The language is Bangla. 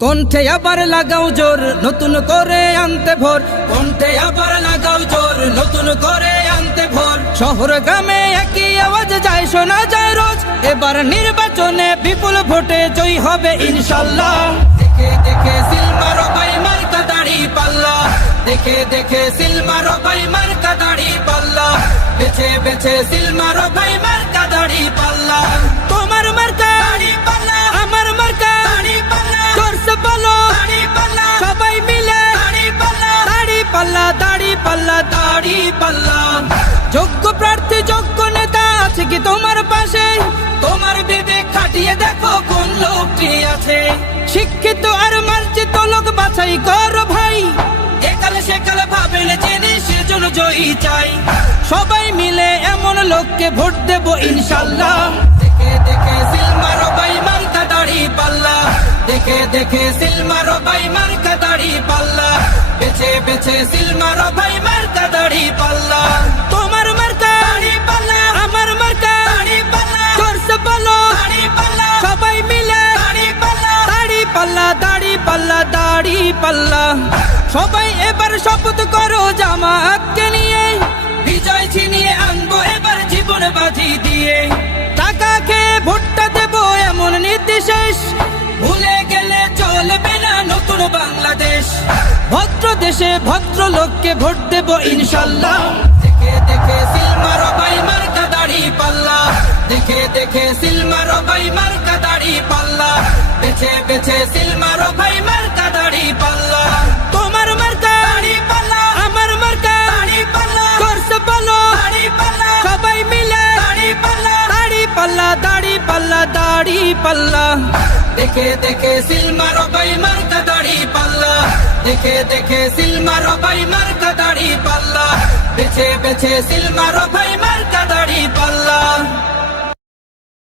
কণ্ঠে আবার লাগাও জোর নতুন করে আনতে ভোর, কণ্ঠে আবার লাগাও জোর নতুন করে আনতে ভোর। শহর গ্রামে একই আওয়াজ যায় শোনা যায় রোজ, এবার নির্বাচনে বিপুল ভোটে জয় হবে ইনশাল্লাহ। দেখে দেখে সিল মারো ভাই মার্কা দাড়ি পাল্লা, দেখে দেখে সিল মারো ভাই মার্কা দাড়ি পাল্লা, বেছে বেছে সিল মারো ভাই মার্কা দাড়ি পাল্লা। তোমার মার্কা দাড়ি পাল্লা, আমার মার্কা দাড়ি পাল্লা, জোরসে বলো দাড়ি পাল্লা, সবাই মিলে দাড়ি পাল্লা, দাড়ি পাল্লা, দাড়ি পাল্লা, দাড়ি পাল্লা। যোগ্য প্রার্থী যোগ্য নেতা আছে কি তোমার পাশে? তোমার বিবেক খাটিয়ে দেখো কোন লোকটি আছে। শিক্ষিত আর মার্জিত লোক বাছাই করো ভাই, একালে সেকালে ভাবেন জেনে সেজন্য জয়ী চাই। সবাই মিলে এমন লোককে ভোট দেব ইনশাল্লাহ। দেখে দেখে সিল মারো ভাই মার্কা দাড়ি পাল্লা, দেখে দেখে সিল মারো ভাই মার্কা দাড়ি পাল্লা, বেছে বেছে সিল মারো ভাই মার্কা দাড়ি পাল্লা। তোমার মার্কা দাড়ি পাল্লা, আমার মার্কা দাড়ি পাল্লা, জোরসে বলো দাড়ি পাল্লা, সবাই মিলে দাড়ি পাল্লা, দাড়ি পাল্লা, দাড়ি পাল্লা, দাড়ি পাল্লা। সবাই এবার শপথ করো জামাতকে নিয়ে, বিজয় ছিনিয়ে আনবো এবার জীবন বাজি দিয়ে। টাকা খেয়ে ভোটটা দেবো এমন নীতি শেষ, ভুলে গেলে চলবে না নতুন বাংলাদেশ। ভদ্র দেশে ভদ্র লোককে ভোট দেবো ইনশাল্লাহ। দেখে দেখে সিল মারো ভাই মার্কা দাড়ি পাল্লা, দেখে দেখে সিল মারো ভাই মার্কা দাড়ি পাল্লা, বেছে বেছে সিল মারো ভাই মার্কা দাড়ি পাল্লা। তোমার মার্কা দাড়ি পাল্লা, আমার মার্কা দাড়ি পাল্লা, জোরসে বলো দাড়ি পাল্লা, সবাই মিলে দাড়ি পাল্লা, দাড়ি পাল্লা, দাড়ি পাল্লা, দাড়ি পাল্লা। দেখে দেখে সিল মারো ভাই মার্কা দাড়ি পাল্লা, দেখে দেখে সিল মারো ভাই মার্কা দাড়ি পাল্লা, বেছে বেছে সিল মারো ভাই